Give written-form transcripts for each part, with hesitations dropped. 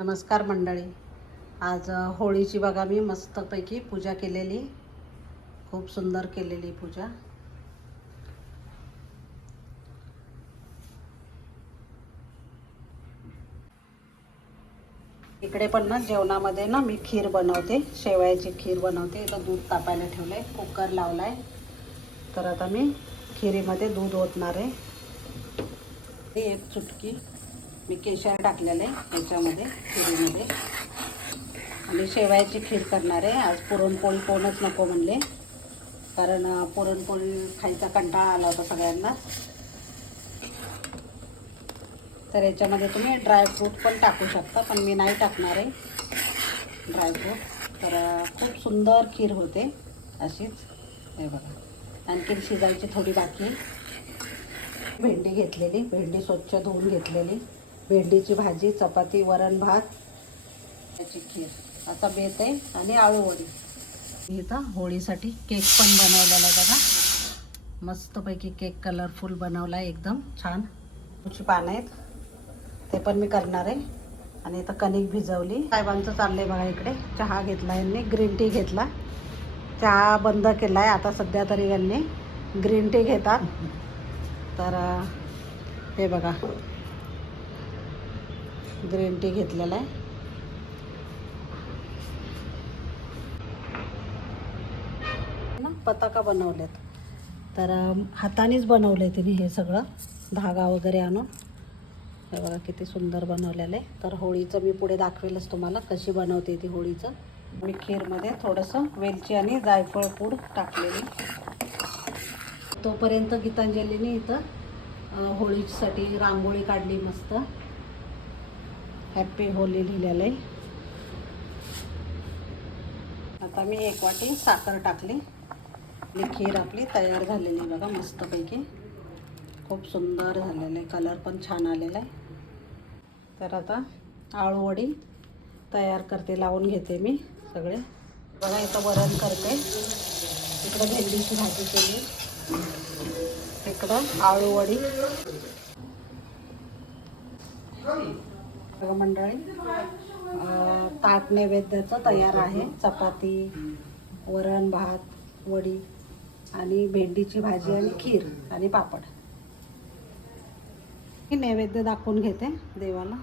नमस्कार मंडळी. आज होळीची बघा मी मस्तपैकी पूजा केलेली, खूप सुंदर केलेली पूजा. इकडे पण ना जेवणामध्ये ना मी खीर बनवते, शेवयाची खीर बनवते. इथं दूध तापायला ठेवलंय, कुकर लावलाय. तर आता मी खिरीमध्ये दूध ओतणार आहे. एक चुटकी मी केशर टाकलेलं आहे याच्यामध्ये खिरीमध्ये. आणि शेवयाची खीर करणार आहे आज. पुरणपोळी कोणच नको म्हणले, कारण पुरणपोळी खायचा कंटाळा आला होता सगळ्यांना. तर याच्यामध्ये तुम्ही ड्रायफ्रूट पण टाकू शकता, पण मी नाही टाकणार आहे ड्रायफ्रूट. तर खूप सुंदर खीर होते अशीच. हे बघा, आणखी शिजायची थोडी बाकी. भेंडी घेतलेली, भेंडी स्वच्छ धुवून घेतलेली, भेंडीची भाजी, चपाती, वरण भात, याची खीर, असा बेत आहे. आणि आळू वडी. इथं होळीसाठी केक पण बनवलेला आहे बघा, मस्तपैकी केक कलरफुल बनवला आहे, एकदम छान. तुझी पानं आहेत ते पण मी करणार आहे. आणि इथं कणिक भिजवली. साहेबांचं चाललंय बघा. इकडे चहा घेतला यांनी, ग्रीन टी घेतला. चहा बंद केला आहे आता सध्या तरी, यांनी ग्रीन टी घेतात. तर हे बघा, ग्रीन टी घेतलेला आहे. पताका बनवलेत, तर हातानेच बनवले तिने हे सगळं, धागा वगैरे आणून. हे बघा किती सुंदर बनवलेलं आहे. तर होळीचं मी पुढे दाखवेलच तुम्हाला कशी बनवते ती होळीचं. मी खीरमध्ये थोडंसं वेलची आणि जायफळ पूड टाकलेली. तोपर्यंत गीतांजलीने इथं होळीसाठी रांगोळी काढली मस्त. हॅप्पी होली लिहिलेलं आहे. आता मी 1 वाटी साखर टाकली. ही खीर आपली तयार झालेली बघा मस्तपैकी, खूप सुंदर झालेलं आहे, कलर पण छान आलेला आहे. तर आता आळूवडी तयार करते, लावून घेते मी सगळे. बघा इथं वरण करते, इकडं भेंडीची भाजी केली, इकडं आळूवडी. बघा मंडळी, ताट नैवेद्याचं तयार आहे. चपाती, वरण भात, वडी आणि भेंडीची भाजी आणि खीर आणि पापड. ही नैवेद्य दाखवून घेते देवाला.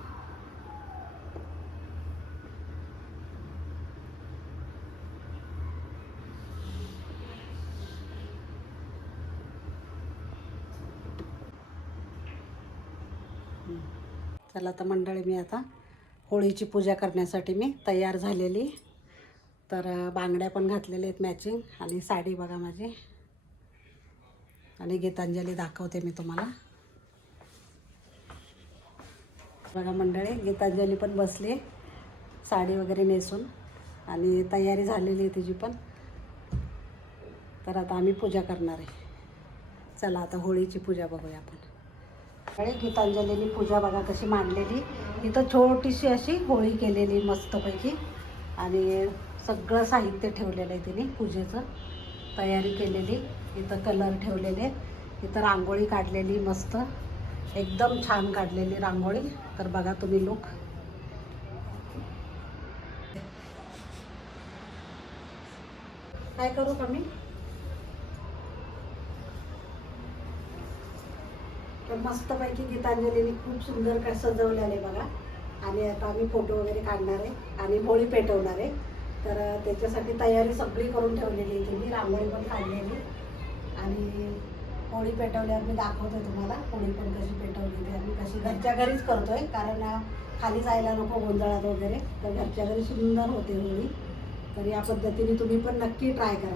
चला तर मंडळी, मी आता होळीची पूजा करण्यासाठी मी तयार झालेली. तर बांगड्या पण घातलेल्या आहेत मॅचिंग, आणि साडी बघा माझी. आणि गीतांजली दाखवते मी तुम्हाला. बघा मंडळी, गीतांजली पण बसली साडी वगैरे नेसून, आणि तयारी झालेली आहे तिची पण. तर आता आम्ही पूजा करणार आहे. चला आता होळीची पूजा बघूया आपण. आणि गीतांजलीने पूजा बघा कशी मांडलेली. इथं छोटीशी अशी होळी केलेली मस्तपैकी, आणि सगळं साहित्य ठेवलेलं आहे तिने पूजेचं, तयारी केलेली. इथं कलर ठेवलेले, इथं रांगोळी काढलेली मस्त, एकदम छान काढलेली रांगोळी. तर बघा तुम्ही लुक. काय करू कमी. तर मस्तपैकी गीतांजलीने खूप सुंदर काय सजवलेलं आहे बघा. आणि आता आम्ही फोटो वगैरे काढणार आहे आणि होळी पेटवणार आहे. तर त्याच्यासाठी तयारी सगळी करून ठेवलेली आहे तिने, रांगोळी पण काढलेली. आणि होळी पेटवल्यावर मी दाखवते तुम्हाला होळी पण कशी पेटवली ती. आम्ही कशी घरच्या घरीच करतोय, कारण खाली जायला नको गोंधळात वगैरे. तर घरच्या घरी सुंदर होते होळी. तर या पद्धतीने तुम्ही पण नक्की ट्राय करा.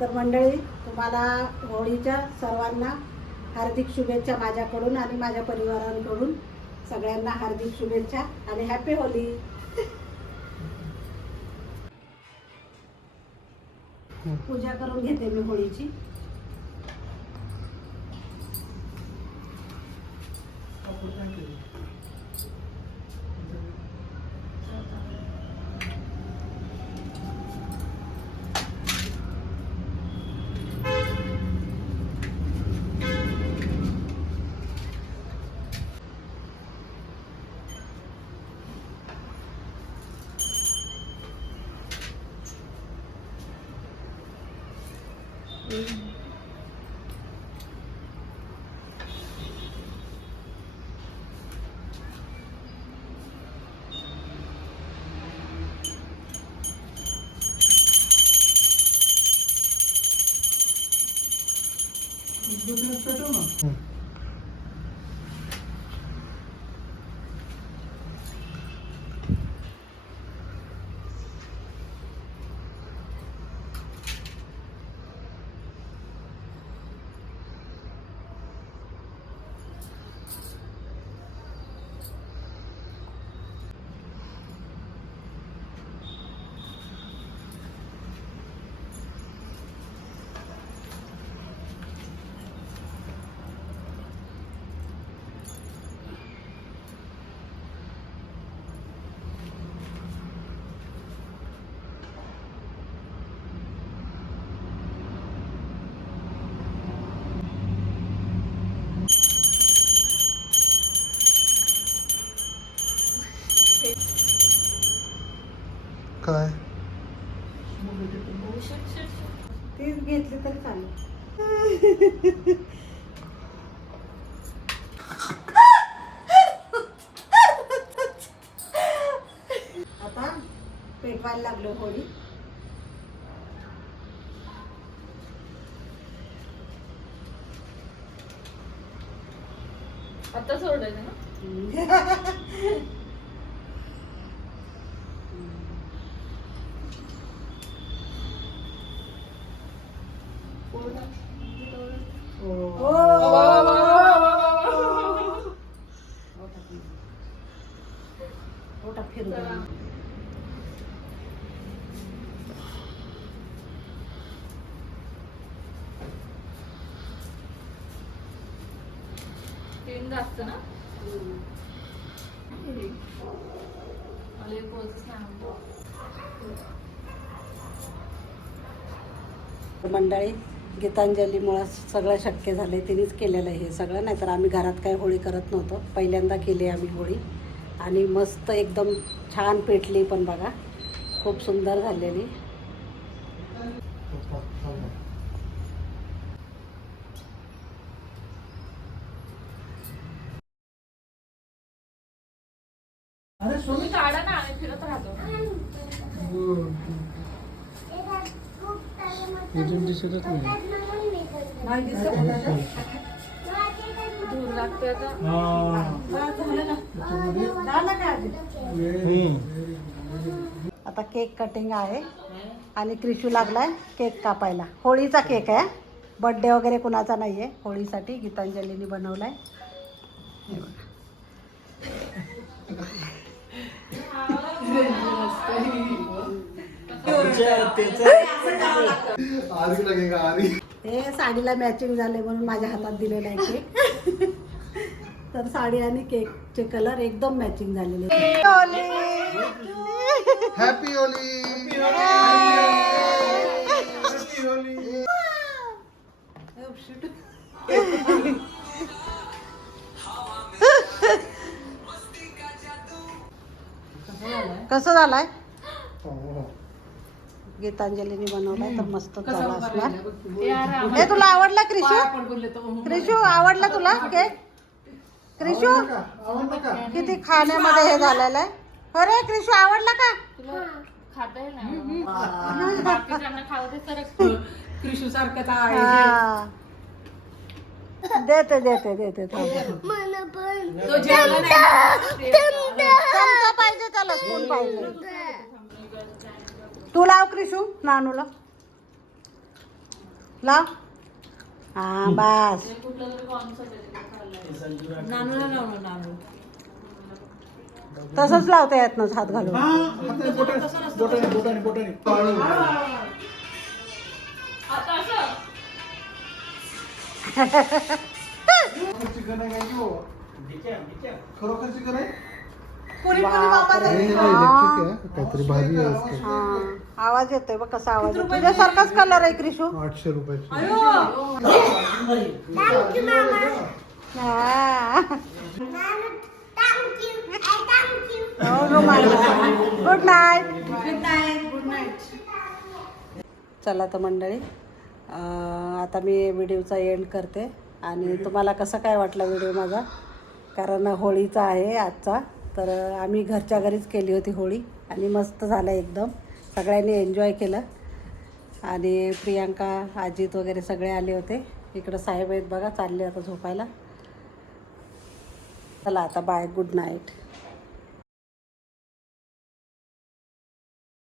तर मंडळी, तुम्हाला होळीच्या सर्वांना हार्दिक शुभेच्छा माझ्याकडून आणि माझ्या परिवारांकडून. सगळ्यांना हार्दिक शुभेच्छा आणि हॅपी होली. पूजा करून घेते मी होळीची. काय तीच घेतली तर चालेल. आता पेटवायला लागलो होळी. आता सोडायचं ना. फिरू द्या. तीन जास्त ना. मला एक पोचच नाही. मंडळी, गीतांजलीमुळं सगळं शक्य झालं आहे. तिनेच केलेलं आहे हे सगळं. नाहीतर आम्ही घरात काही होळी करत नव्हतो. पहिल्यांदा केली आम्ही होळी आणि मस्त एकदम छान पेटली पण बघा, खूप सुंदर झालेली. तुम्ही काढा ना, आम्ही फिरत राहतो. दिसतच नाही. धूर लागते आता. आता केक कटिंग आहे आणि क्रिशू लागलाय केक कापायला. होळीचा केक आहे, बर्थडे वगैरे कुणाचा नाही आहे. होळीसाठी गीतांजलीने बनवलाय. हे बघा. हे साडीला मॅचिंग झाले म्हणून माझ्या हातात दिलेला आहे केक. तर साडी आणि केकचे कलर एकदम मॅचिंग झालेले. Happy Holy. कसं झालाय? गीतांजलीने बनवलाय तर मस्त झाला असणार. हे तुला आवडला क्रिशू? क्रिशू आवडला तुला केक? क्रिशू किती खाण्यामध्ये हे झालेलं आहे. अरे क्रिशू आवडला का? खाता येईल ना. बाकीच्यांना खाऊ दे तर. कृषू सारखं देते देते देते. तो जेवला नाही. चमचा पाहिजे त्याला, स्पून पाहिजे. तू लाव क्रिशू, नानूला लाव. हा बस. कुठलं तरी कॉन्सर्ट नानूला लावलं. नानू तसंच लावता येत ना हात घालून. आता असं खरोखर चिकन आहे. काहीतरी भारी आहे. आवाज येतोय बघ कसा आवाज येतो. तुझ्यासारखाच कलर आहे क्रिशू. 800 रुपयाची. Good night. Good night. चला तर मंडळी, आता मी व्हिडिओचा एंड करते. आणि तुम्हाला कसं काय वाटला व्हिडिओ माझा, कारण होळीचा आहे आजचा. तर आम्ही घरच्या घरीच केली होती होळी आणि मस्त झालं एकदम. सगळ्यांनी एन्जॉय केलं. आणि प्रियांका, अजित वगैरे सगळे आले होते. इकडं साहेब आहेत बघा, चालले आता झोपायला. चला आता बाय, गुड नाईट.